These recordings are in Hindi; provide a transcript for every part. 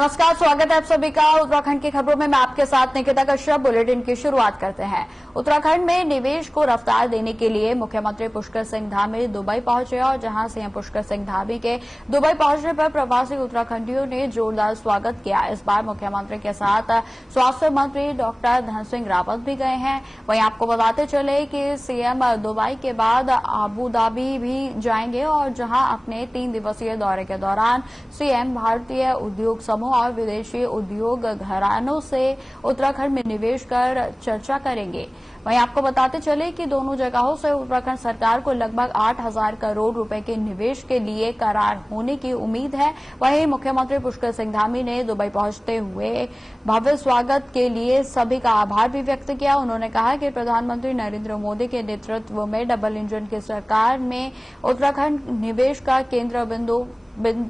नमस्कार, स्वागत है आप सभी का उत्तराखंड की खबरों में। मैं आपके साथ निकिता कश्यप। बुलेटिन की शुरुआत करते हैं। उत्तराखंड में निवेश को रफ्तार देने के लिए मुख्यमंत्री पुष्कर सिंह धामी दुबई पहुंचे और जहां सीएम पुष्कर सिंह धामी के दुबई पहुंचने पर प्रवासी उत्तराखंडियों ने जोरदार स्वागत किया। इस बार मुख्यमंत्री के साथ स्वास्थ्य मंत्री डॉक्टर धन सिंह रावत भी गए हैं। वहीं आपको बताते चले कि सीएम दुबई के बाद आबू धाबी भी जाएंगे और जहां अपने 3 दिवसीय दौरे के दौरान सीएम भारतीय उद्योग समूह और विदेशी उद्योग घरानों से उत्तराखंड में निवेश कर चर्चा करेंगे। वहीं आपको बताते चले कि दोनों जगहों से उत्तराखंड सरकार को लगभग 8,000 करोड़ रुपए के निवेश के लिए करार होने की उम्मीद है। वहीं मुख्यमंत्री पुष्कर सिंह धामी ने दुबई पहुंचते हुए भव्य स्वागत के लिए सभी का आभार भी व्यक्त किया। उन्होंने कहा कि प्रधानमंत्री नरेंद्र मोदी के नेतृत्व में डबल इंजन की सरकार में उत्तराखंड निवेश का केंद्र बिंदु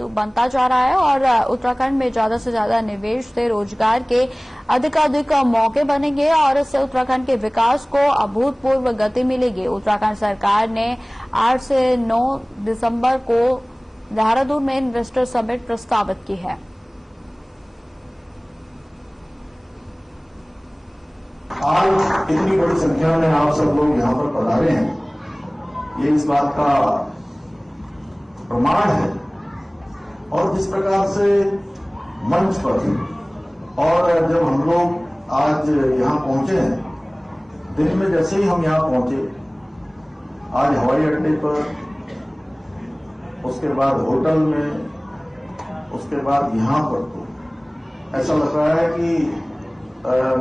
बनता जा रहा है और उत्तराखंड में ज्यादा से ज्यादा निवेश से रोजगार के अधिकाधिक मौके बनेंगे और इससे उत्तराखंड के विकास को अभूतपूर्व गति मिलेगी। उत्तराखंड सरकार ने 8 से 9 दिसंबर को देहरादून में इन्वेस्टर समिट प्रस्तावित की है। आज इतनी बड़ी संख्या में आप सब लोग यहाँ पर पधारे हैं, ये इस बात का प्रमाण है। और जिस प्रकार से मंच पर और जब हम लोग आज यहाँ पहुंचे हैं, दिन में जैसे ही हम यहाँ पहुंचे, आज हवाई अड्डे पर, उसके बाद होटल में, उसके बाद यहाँ पर, तो ऐसा लग रहा है कि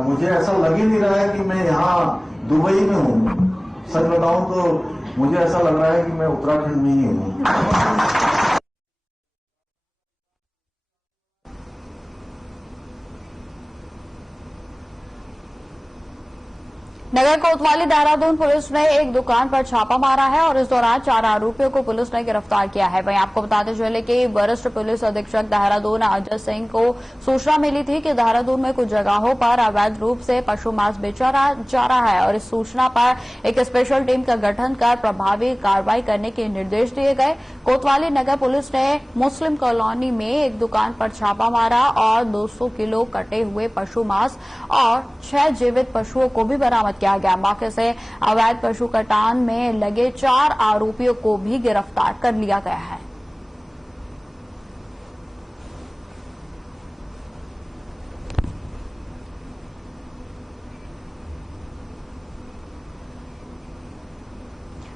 मुझे ऐसा लग ही नहीं रहा है कि मैं यहाँ दुबई में हूँ। सच बताऊं तो मुझे ऐसा लग रहा है कि मैं उत्तराखंड में ही हूँ। नगर कोतवाली देहरादून पुलिस ने एक दुकान पर छापा मारा है और इस दौरान 4 आरोपियों को पुलिस ने गिरफ्तार किया है। वहीं आपको बताते चले कि वरिष्ठ पुलिस अधीक्षक देहरादून अजय सिंह को सूचना मिली थी कि देहरादून में कुछ जगहों पर अवैध रूप से पशु मांस बेचा जा रहा है और इस सूचना पर एक स्पेशल टीम का गठन कर प्रभावी कार्रवाई करने के निर्देश दिए गए। कोतवाली नगर पुलिस ने मुस्लिम कॉलोनी में एक दुकान पर छापा मारा और 200 किलो कटे हुए पशु मांस और 6 जीवित पशुओं को भी बरामद किया गया। मौके से अवैध पशु कटान में लगे 4 आरोपियों को भी गिरफ्तार कर लिया गया है।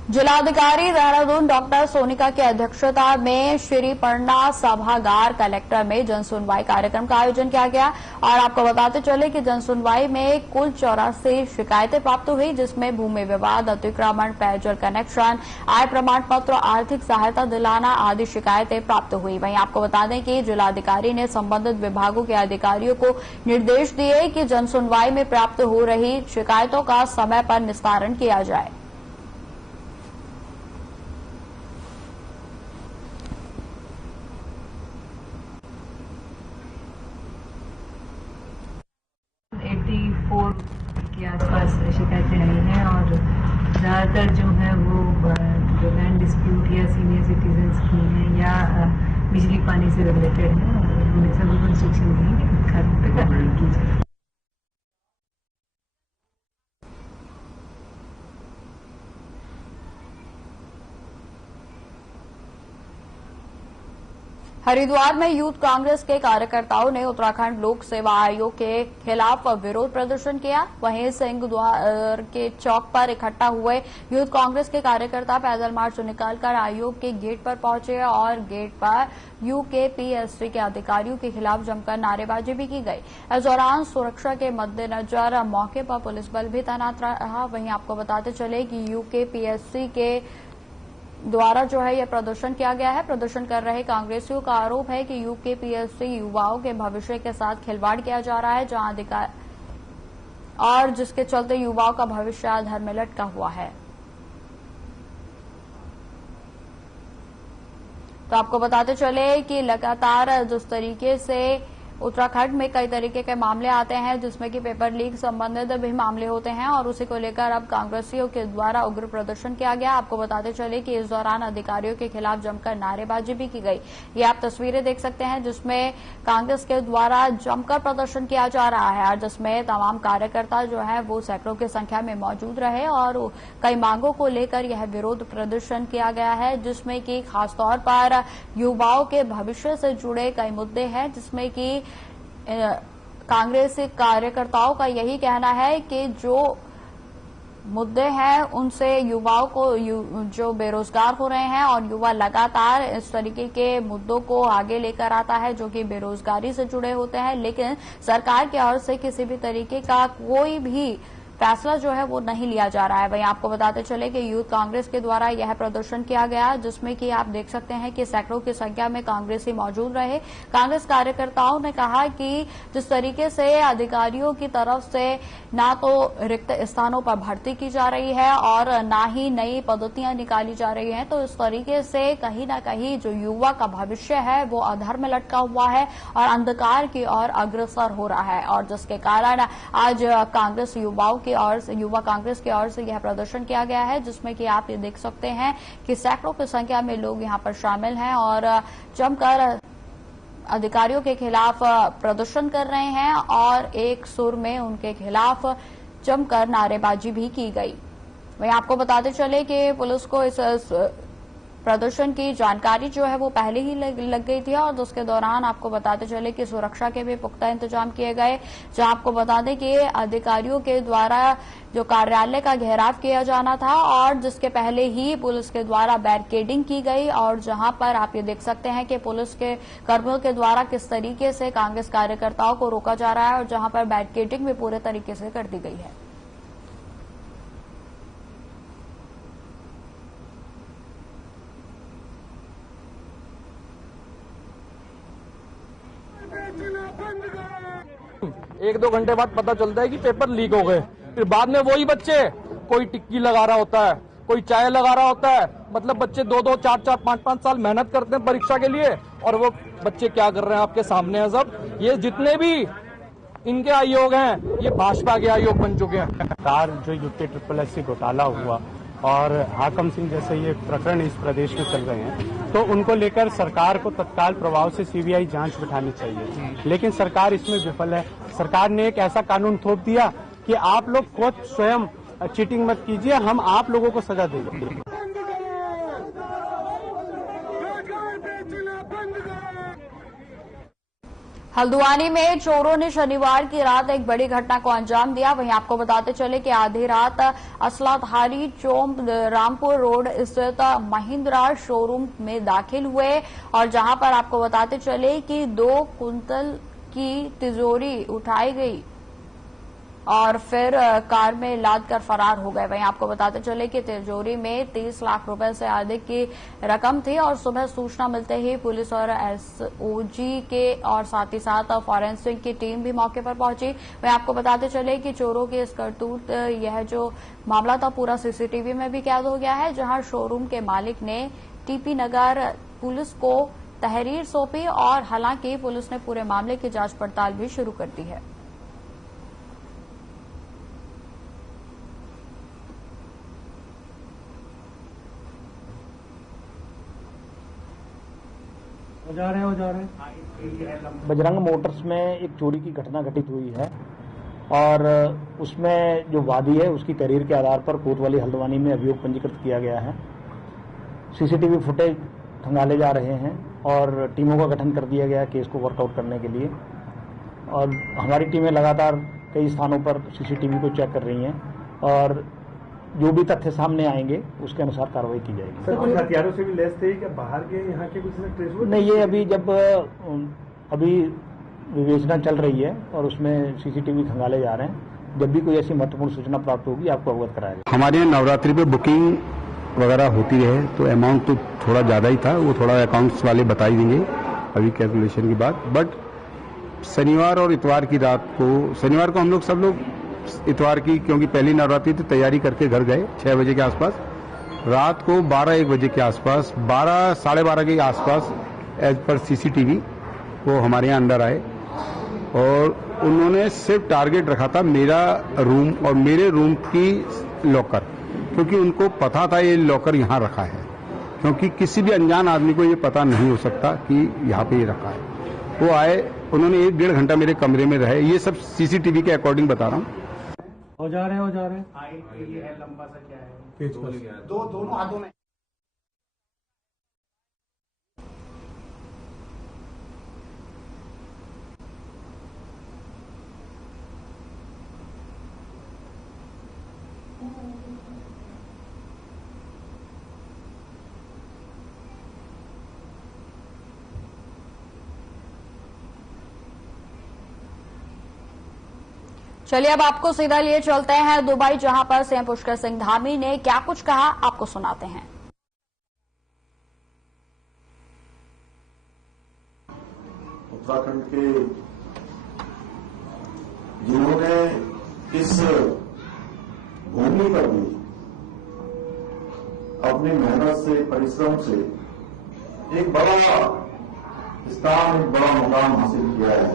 जिलाधिकारी देहरादून डॉक्टर सोनिका की अध्यक्षता में श्री पन्ना सभागार कलेक्टर में जनसुनवाई कार्यक्रम का आयोजन किया गया और आपको बताते चले कि जनसुनवाई में कुल 84 शिकायतें प्राप्त हुई, जिसमें भूमि विवाद, अतिक्रमण, पेयजल कनेक्शन, आय प्रमाण पत्र, आर्थिक सहायता दिलाना आदि शिकायतें प्राप्त हुई। वहीं आपको बता दें कि जिलाधिकारी ने संबंधित विभागों के अधिकारियों को निर्देश दिए कि जनसुनवाई में प्राप्त हो रही शिकायतों का समय पर निस्तारण किया जाए। के आसपास शिकायतें आई हैं और ज़्यादातर जो है वो जो लैंड डिस्प्यूट या सीनियर सिटीजन्स की हैं या बिजली पानी से रिलेटेड है और हमने सभी को इंस्ट्रक्शन दी कि घर पे कार्रवाई की जाए। हरिद्वार में यूथ कांग्रेस के कार्यकर्ताओं ने उत्तराखंड लोक सेवा आयोग के खिलाफ विरोध प्रदर्शन किया। वहीं सिंहद्वार के चौक पर इकट्ठा हुए यूथ कांग्रेस के कार्यकर्ता पैदल मार्च निकालकर आयोग के गेट पर पहुंचे और गेट पर यूकेपीएससी के अधिकारियों के खिलाफ जमकर नारेबाजी भी की गई। इस दौरान सुरक्षा के मद्देनजर मौके पर पुलिस बल भी तैनात रहा। वहीं आपको बताते चले कि यूकेपीएससी के द्वारा जो है यह प्रदर्शन किया गया है। प्रदर्शन कर रहे कांग्रेसियों का आरोप है कि यूकेपीएससी युवाओं के भविष्य के साथ खिलवाड़ किया जा रहा है, जहां अधिकार और जिसके चलते युवाओं का भविष्य अधर में लटका हुआ है। तो आपको बताते चले कि लगातार जिस तरीके से उत्तराखंड में कई तरीके के मामले आते हैं जिसमें कि पेपर लीक संबंधित भी मामले होते हैं और उसी को लेकर अब कांग्रेसियों के द्वारा उग्र प्रदर्शन किया गया। आपको बताते चले कि इस दौरान अधिकारियों के खिलाफ जमकर नारेबाजी भी की गई। ये आप तस्वीरें देख सकते हैं जिसमें कांग्रेस के द्वारा जमकर प्रदर्शन किया जा रहा है और जिसमें तमाम कार्यकर्ता जो है वो सैकड़ों की संख्या में मौजूद रहे और कई मांगों को लेकर यह विरोध प्रदर्शन किया गया है, जिसमें कि खासतौर पर युवाओं के भविष्य से जुड़े कई मुद्दे हैं, जिसमें कि कांग्रेस कार्यकर्ताओं का यही कहना है कि जो मुद्दे हैं उनसे युवाओं को जो बेरोजगार हो रहे हैं और युवा लगातार इस तरीके के मुद्दों को आगे लेकर आता है जो कि बेरोजगारी से जुड़े होते हैं, लेकिन सरकार की ओर से किसी भी तरीके का कोई भी फैसला जो है वो नहीं लिया जा रहा है। वहीं आपको बताते चले कि यूथ कांग्रेस के द्वारा यह प्रदर्शन किया गया जिसमें कि आप देख सकते हैं कि सैकड़ों की संख्या में कांग्रेसी मौजूद रहे। कांग्रेस कार्यकर्ताओं ने कहा कि जिस तरीके से अधिकारियों की तरफ से ना तो रिक्त स्थानों पर भर्ती की जा रही है और ना ही नई पद्धतियां निकाली जा रही हैं, तो इस तरीके से कहीं ना कहीं जो युवा का भविष्य है वो अधर में लटका हुआ है और अंधकार की ओर अग्रसर हो रहा है और जिसके कारण आज कांग्रेस युवाओं की ओर से युवा कांग्रेस की ओर से यह प्रदर्शन किया गया है, जिसमें कि आप ये देख सकते हैं कि सैकड़ों की संख्या में लोग यहां पर शामिल हैं और जमकर अधिकारियों के खिलाफ प्रदर्शन कर रहे हैं और एक सुर में उनके खिलाफ जमकर नारेबाजी भी की गई। वहीं आपको बताते चले कि पुलिस को इस प्रदर्शन की जानकारी जो है वो पहले ही लग गई थी और उसके दौरान आपको बताते चले कि सुरक्षा के भी पुख्ता इंतजाम किए गए, जहां आपको बता दें कि अधिकारियों के द्वारा जो कार्यालय का घेराव किया जाना था और जिसके पहले ही पुलिस के द्वारा बैरिकेडिंग की गई और जहां पर आप ये देख सकते हैं कि पुलिस के कर्मियों के द्वारा किस तरीके से कांग्रेस कार्यकर्ताओं को रोका जा रहा है और जहां पर बैरिकेडिंग भी पूरे तरीके से कर दी गई है। एक दो घंटे बाद पता चलता है कि पेपर लीक हो गए, फिर बाद में वही बच्चे कोई टिक्की लगा रहा होता है, कोई चाय लगा रहा होता है। मतलब बच्चे 2-2, 4-4, 5-5 साल मेहनत करते हैं परीक्षा के लिए और वो बच्चे क्या कर रहे हैं आपके सामने है सब। ये जितने भी इनके आयोग हैं ये भाजपा के आयोग बन चुके हैं। सरकार जो यूपी SSSC घोटाला हुआ और हाकम सिंह जैसे ये प्रकरण इस प्रदेश में चल रहे हैं, तो उनको लेकर सरकार को तत्काल प्रभाव से CBI जांच बिठानी चाहिए, लेकिन सरकार इसमें विफल है। सरकार ने एक ऐसा कानून थोप दिया कि आप लोग खुद स्वयं चीटिंग मत कीजिए, हम आप लोगों को सजा देंगे। हल्द्वानी में चोरों ने शनिवार की रात एक बड़ी घटना को अंजाम दिया। वहीं आपको बताते चले कि आधी रात असलाधारी चोम रामपुर रोड स्थित महिंद्रा शोरूम में दाखिल हुए और जहां पर आपको बताते चले कि 2 कुंतल की तिजोरी उठाई गई और फिर कार में लाद कर फरार हो गए। वहीं आपको बताते चले कि तिजोरी में 30 लाख रुपए से अधिक की रकम थी और सुबह सूचना मिलते ही पुलिस और SOG के और साथ ही साथ फॉरेंसिक की टीम भी मौके पर पहुंची। वहीं आपको बताते चले कि चोरों की इस करतूत यह जो मामला था पूरा CCTV में भी कैद हो गया है, जहां शोरूम के मालिक ने TP नगर पुलिस को तहरीर सौंपी और हालांकि पुलिस ने पूरे मामले की जांच पड़ताल भी शुरू कर दी है। बजरंग मोटर्स में एक चोरी की घटना घटित हुई है और उसमें जो वादी है उसकी तहरीर के आधार पर कोतवाली हल्द्वानी में अभियोग पंजीकृत किया गया है। CCTV फुटेज खंगाले जा रहे हैं और टीमों का गठन कर दिया गया है केस को वर्कआउट करने के लिए और हमारी टीमें लगातार कई स्थानों पर CCTV को चेक कर रही हैं और जो भी तथ्य सामने आएंगे उसके अनुसार कार्रवाई की जाएगी। सर, कुछ हथियारों से भी लैस थे क्या बाहर के यहाँ के कुछ ट्रेस हुए? नहीं, ये अभी विवेचना चल रही है और उसमें CCTV खंगाले जा रहे हैं। जब भी कोई ऐसी महत्वपूर्ण सूचना प्राप्त होगी आपको अवगत कराया जाएगा। हमारे यहाँ नवरात्रि पे बुकिंग वगैरह होती है तो अमाउंट तो थोड़ा ज़्यादा ही था, वो थोड़ा अकाउंट्स वाले बता ही देंगे अभी कैलकुलेशन की बात। बट शनिवार और इतवार की रात को, शनिवार को हम लोग सब लोग इतवार की क्योंकि पहली नवरात्रि तो तैयारी करके घर गए 6 बजे के आसपास, रात को 12-1 बजे के आसपास 12 साढ़े 12 के आसपास एज पर CCTV वो हमारे यहाँ अंदर आए और उन्होंने सिर्फ टारगेट रखा था मेरा रूम और मेरे रूम की लॉकर, क्योंकि उनको पता था ये लॉकर यहाँ रखा है, क्योंकि किसी भी अनजान आदमी को ये पता नहीं हो सकता कि यहाँ पे ये रखा है। वो आए, उन्होंने 1-1.5 घंटा मेरे कमरे में रहे। ये सब सीसीटीवी के अकॉर्डिंग बता रहा हूँ। हो जा रहे है लंबा सा क्या है, दोनों हाथों में। चलिए अब आपको सीधा लिए चलते हैं दुबई, जहां पर सीएम पुष्कर सिंह धामी ने क्या कुछ कहा आपको सुनाते हैं। उत्तराखंड के जिन्होंने इस भूमि पर भी अपनी मेहनत से, परिश्रम से एक बड़ा स्थान, एक बड़ा मुकाम हासिल किया है,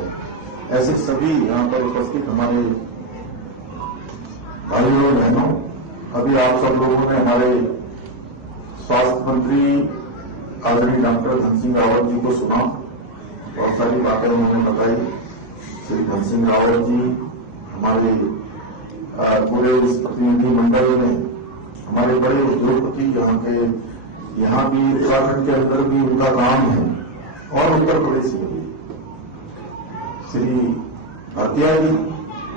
ऐसे सभी यहां पर उपस्थित हमारे भाइयों और बहनों, अभी आप सब लोगों ने हमारे स्वास्थ्य मंत्री आदरणीय डॉक्टर धन सिंह रावत जी को सुना। बहुत सारी बातें उन्होंने बताई। श्री धन सिंह रावत जी हमारे पूरे इस प्रतिनिधि मंडल में हमारे बड़े उद्योगपति, यहाँ भी उत्तराखंड के अंदर भी उनका काम है और उत्तर प्रदेश में भी श्री भाटिया जी,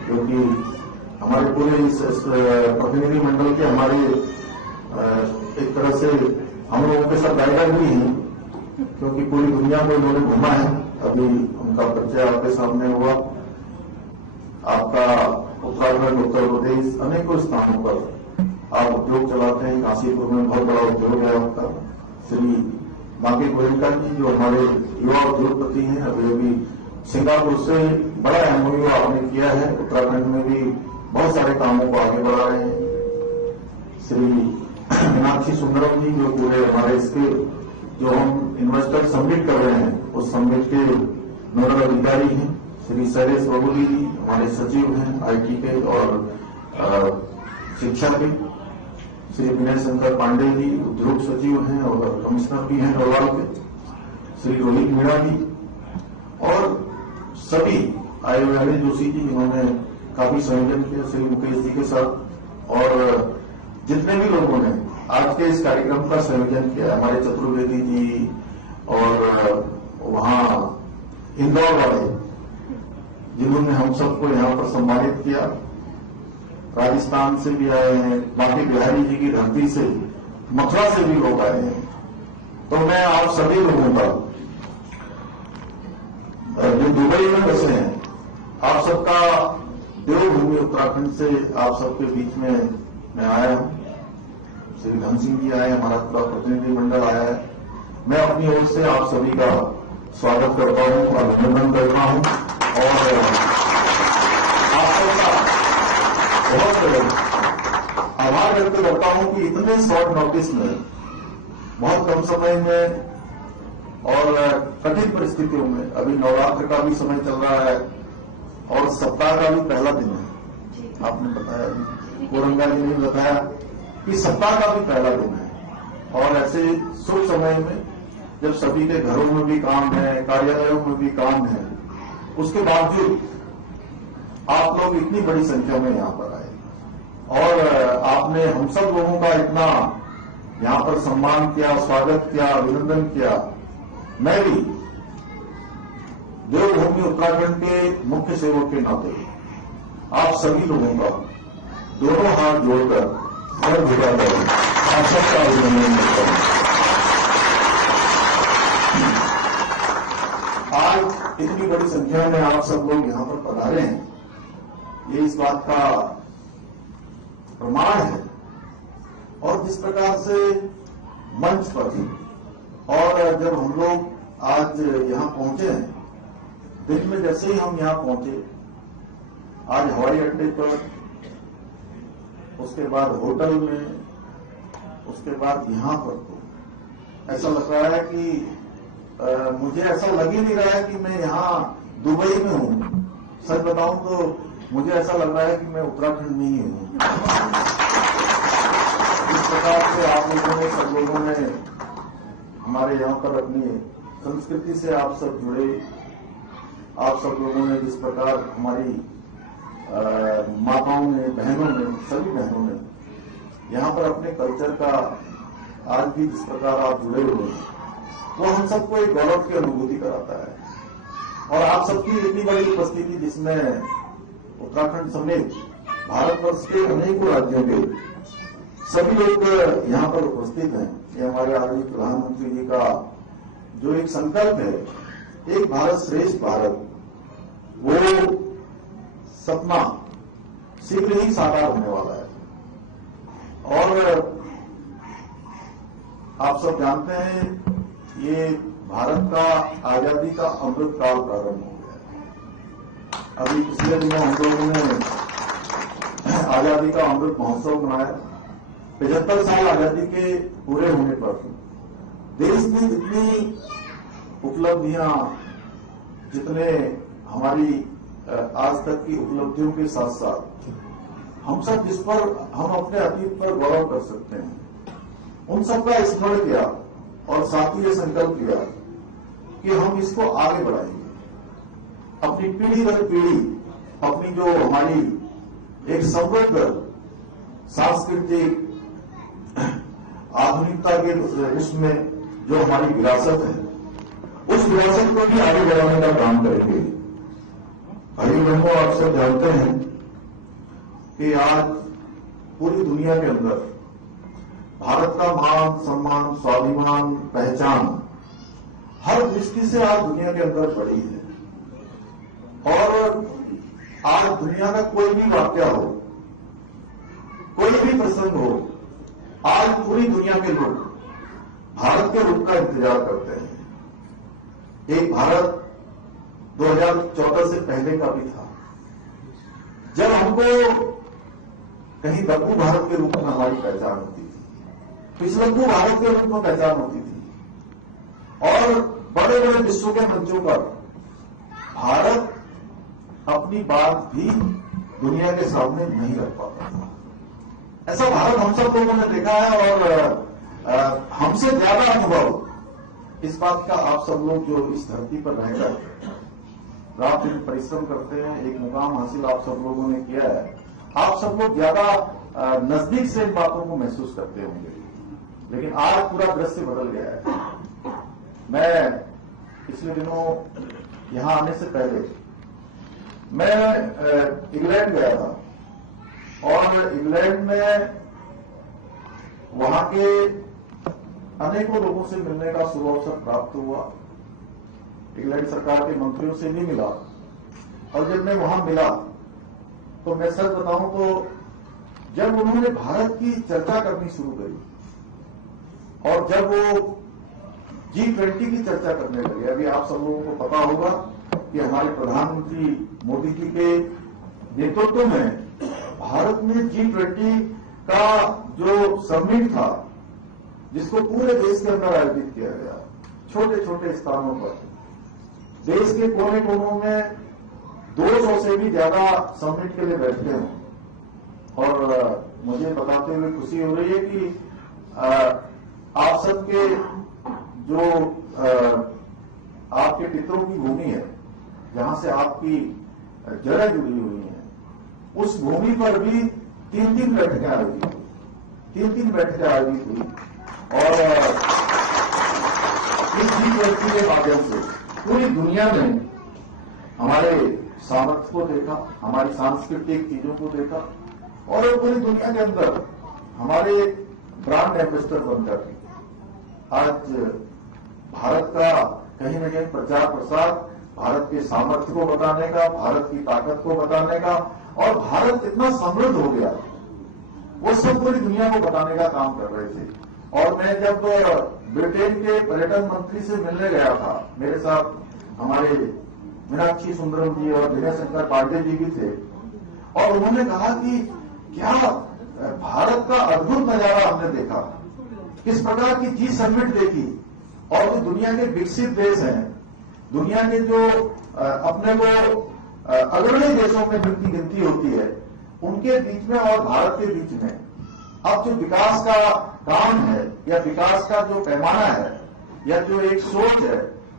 जो कि हमारे पूरे इस प्रतिनिधि मंडल के हमारे एक तरह से हम लोगों के साथ गाइडर भी हैं, क्योंकि पूरी दुनिया में उन्होंने घूमा है। अभी उनका परिचय आपके सामने हुआ। आपका उत्तराखंड, उत्तर प्रदेश अनेकों स्थानों पर आप उद्योग चलाते हैं। काशीपुर में बहुत बड़ा उद्योग है आपका। श्री माके गोयनका जी, जो हमारे युवा उद्योगपति हैं, अभी सिंगापुर से बड़ा एमओयू आपने किया है। उत्तराखंड में भी बहुत सारे कामों को आगे बढ़ा रहे हैं। श्री मीनाक्षी सुंदरम जी, जो पूरे हमारे इसके जो हम इन्वेस्टर समिट कर रहे हैं, उस समिट के नोडल अधिकारी हैं। श्री शैलेश बबुली जी हमारे सचिव हैं आईटी के और शिक्षा के। श्री विनय शंकर पांडे जी उद्योग सचिव हैं और कमिश्नर भी हैं गढ़वाल के। श्री रोहित मीणा जी और सभी आए हुए हरि जोशी जी, जिन्होंने काफी संयोजन किया श्री मुकेश जी के साथ, और जितने भी लोगों ने आज के इस कार्यक्रम का संयोजन किया, हमारे चतुर्वेदी जी और वहां इंदौर वाले, जिन्होंने हम सबको यहाँ पर सम्मानित किया। राजस्थान से भी आए हैं, बाकी बिहारी जी की धरती से, मथुरा से भी लोग आए हैं। तो मैं आप सभी लोगों का, जो दुबई में बसे हैं, आप सबका देवभूमि उत्तराखंड से आप सबके बीच में मैं आया हूं। श्री धन सिंह जी आए, हमारा पूरा प्रतिनिधि मंडल आया है। मैं अपनी ओर से आप सभी का स्वागत करता हूं, अभिनंदन करता हूं और आप सबका बहुत आभार व्यक्त करता हूं कि इतने शॉर्ट नोटिस में, बहुत कम समय में और कठिन परिस्थितियों में, अभी नवरात्र का भी समय चल रहा है और सप्ताह का भी पहला दिन है। आपने बताया, कोरंगा जी ने बताया कि सप्ताह का भी पहला दिन है और ऐसे शुभ समय में जब सभी के घरों में भी काम है, कार्यालयों में भी काम है, उसके बावजूद आप लोग इतनी बड़ी संख्या में यहां पर आए और आपने हम सब लोगों का इतना यहां पर सम्मान किया, स्वागत किया, अभिनंदन किया। मैं भी देवभूमि उत्तराखंड के मुख्य सेवक के नाते आप सभी लोगों का दोनों हाथ जोड़कर सर झुकाकर आप सबका अभिनंदन करता हूं। आज इतनी बड़ी संख्या में आप सब लोग यहां पर पधारे हैं, ये इस बात का प्रमाण है। और जिस प्रकार से मंच पर और जब हम लोग आज यहां पहुंचे हैं, दिन में जैसे ही हम यहां पहुंचे, आज हवाई अड्डे पर, उसके बाद होटल में, उसके बाद यहां पर, तो ऐसा लग रहा है कि मुझे ऐसा लग ही नहीं रहा है कि मैं यहां दुबई में हूं। सच बताऊं तो मुझे ऐसा लग रहा है कि मैं उत्तराखंड में ही हूं। इस प्रकार से आप लोगों ने, सब लोगों ने हमारे यहाँ पर अपनी संस्कृति से आप सब जुड़े, आप सब लोगों ने जिस प्रकार हमारी माताओं ने, बहनों ने, सभी बहनों ने यहाँ पर अपने कल्चर का आज भी जिस प्रकार आप जुड़े हुए हैं, वो हम सबको एक गौरव की अनुभूति कराता है। और आप सबकी इतनी बड़ी उपस्थिति, जिसमें उत्तराखंड समेत भारतवर्ष के अनेकों राज्यों के सभी लोग यहाँ पर उपस्थित हैं, ये हमारे आदरणीय प्रधानमंत्री जी का जो एक संकल्प है, एक भारत श्रेष्ठ भारत, वो सपना शीघ्र ही साकार होने वाला है। और आप सब जानते हैं, ये भारत का आजादी का अमृत काल प्रारंभ हो गया। अभी पिछले दिनों हम लोगों ने आजादी का अमृत महोत्सव मनाया। 75 साल आजादी के पूरे होने पर देश में जितनी उपलब्धियां, जितने हमारी आज तक की उपलब्धियों के साथ साथ हम सब जिस पर हम अपने अतीत पर गौरव कर सकते हैं, उन सबका स्मरण किया और साथ ही ये संकल्प किया कि हम इसको आगे बढ़ाएंगे। अपनी पीढ़ी दर पीढ़ी अपनी जो हमारी एक समृद्ध सांस्कृतिक आधुनिकता के उसमें जो हमारी विरासत है, उस विरासत को भी आगे बढ़ाने का काम करेंगे। भाई बहनों, आप सब जानते हैं कि आज पूरी दुनिया के अंदर भारत का मान, सम्मान, स्वाभिमान, पहचान हर दृष्टि से आज दुनिया के अंदर बढ़ी है। और आज दुनिया का कोई भी वाक्य हो, कोई भी प्रसंग हो, आज पूरी दुनिया के लोग भारत के रूप का इंतजार करते हैं। एक भारत 2014 से पहले का भी था, जब हमको कहीं दक्कू भारत के रूप में हमारी पहचान होती थी, पिछलक्कू भारत के रूप में पहचान होती थी। और बड़े बड़े विश्व के मंचों पर भारत अपनी बात भी दुनिया के सामने नहीं रख पाता था। ऐसा भारत हम सब लोगों ने देखा है। और हमसे ज्यादा अनुभव इस बात का आप सब लोग जो इस धरती पर रहकर रात दिन परिश्रम करते हैं, एक मुकाम हासिल आप सब लोगों ने किया है, आप सब लोग ज्यादा नजदीक से इन बातों को महसूस करते होंगे। लेकिन आज पूरा दृश्य बदल गया है। मैं पिछले दिनों यहां आने से पहले मैं इंग्लैंड गया था, और इंग्लैंड में वहां के अनेकों लोगों से मिलने का शुभ अवसर प्राप्त हुआ। इंग्लैंड सरकार के मंत्रियों से भी मिला, और जब मैं वहां मिला तो मैं सच बताऊं तो जब उन्होंने भारत की चर्चा करनी शुरू करी, और जब वो G20 की चर्चा करने लगे, अभी आप सब लोगों को पता होगा कि हमारे प्रधानमंत्री मोदी जी के नेतृत्व में भारत में G20 का जो समिट था, जिसको पूरे देश के अंदर आयोजित किया गया, छोटे छोटे स्थानों पर, देश के कोने कोनों में 200 से भी ज्यादा समिट के लिए बैठते हैं। और मुझे बताते हुए खुशी हो रही है कि आप सबके जो आपके पितरों की भूमि है, जहां से आपकी जड़ें जुड़ी हुई हैं, उस भूमि पर भी 3-3 बैठकें आयोजित हुई, 3-3 बैठकें आयोजित हुई। और इस G20 के माध्यम से पूरी दुनिया में हमारे सामर्थ्य को देखा, हमारी सांस्कृतिक चीजों को देखा, और पूरी दुनिया के अंदर हमारे ब्रांड एम्बेसडर बनकर आज भारत का कहीं न कहीं प्रचार प्रसार, भारत के सामर्थ्य को बताने का, भारत की ताकत को बताने का, और भारत इतना समृद्ध हो गया, वो सब पूरी दुनिया को बताने का काम कर रहे थे। और मैं जब ब्रिटेन के पर्यटन मंत्री से मिलने गया था, मेरे साथ हमारे मीनाक्षी सुंदरम जी और विनय शंकर पांडे जी भी थे, और उन्होंने कहा कि क्या भारत का अद्भुत नजारा हमने देखा, किस प्रकार की जी समिट देखी, और जो दुनिया के विकसित देश हैं, दुनिया के जो अपने को अग्रणी देशों में जिनकी गिनती होती है, उनके बीच में और भारत के बीच में अब जो विकास का काम है या विकास का जो पैमाना है या जो एक सोच है,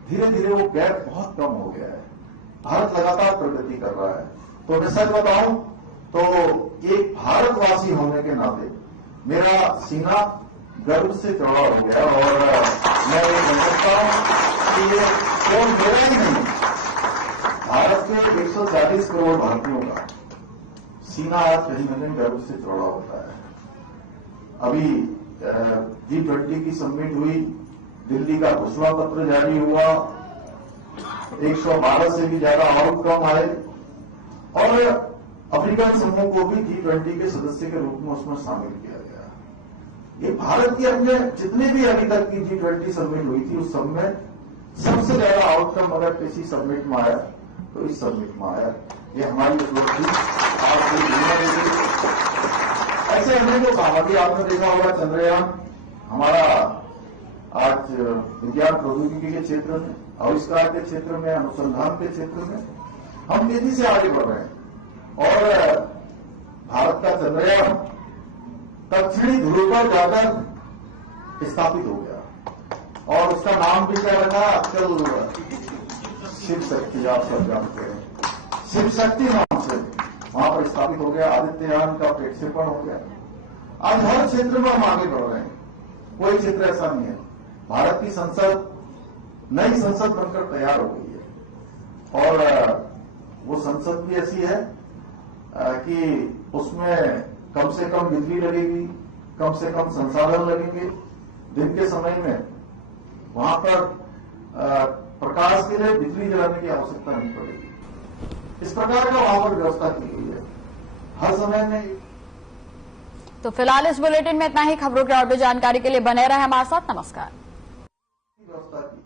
धीरे धीरे वो गैप बहुत कम हो गया है। भारत लगातार प्रगति कर रहा है। तो मैं सच बताऊं तो एक भारतवासी होने के नाते मेरा सीना गर्व से चौड़ा हो गया और मैं ये समझता हूं कि ये केवल मेरा ही नहीं, भारत के 140 करोड़ भारतीयों का सीना आज कहीं न कहीं गर्व से चौड़ा होता है। अभी G20 की समिट हुई, दिल्ली का घोषणा पत्र जारी हुआ, 112 से भी ज्यादा आउटकम आए और अफ्रीकन समूह को भी G20 के सदस्य के रूप में उसमें शामिल किया गया। ये भारत की अपने जितने भी अभी तक की G20 समिट हुई थी, उस सब में सबसे ज्यादा आउटकम अगर किसी समिट में आया तो इस समिट में आया। ये हमारी उपलब्धि और ऐसे हमने जो कहा कि आपने देखा होगा चंद्रयान हमारा आज विज्ञान प्रौद्योगिकी के क्षेत्र में, आविष्कार के क्षेत्र में, अनुसंधान के क्षेत्र में हम तेजी से आगे बढ़ रहे हैं और भारत का चंद्रयान दक्षिणी ध्रुव पर जाकर स्थापित हो गया और उसका नाम भी क्या रखा आजकल शिव शक्ति, आप सब जानते हैं, शिव शक्ति नाम से वहां पर स्थापित हो गया। आदित्ययान का प्रक्षेपण हो गया। आज हर क्षेत्र में हम आगे बढ़ रहे हैं, कोई क्षेत्र ऐसा नहीं है। भारत की संसद नई संसद बनकर तैयार हो गई है और वो संसद भी ऐसी है कि उसमें कम से कम बिजली लगेगी, कम से कम संसाधन लगेंगे। दिन के समय में वहां पर प्रकाश के लिए बिजली जलाने की आवश्यकता नहीं पड़ेगी। इस प्रकार का वहां पर व्यवस्था की गई है हर समय में। तो फिलहाल इस बुलेटिन में इतना ही। खबरों की और भी जानकारी के लिए बने रहे हमारे साथ। नमस्कार। व्यवस्था की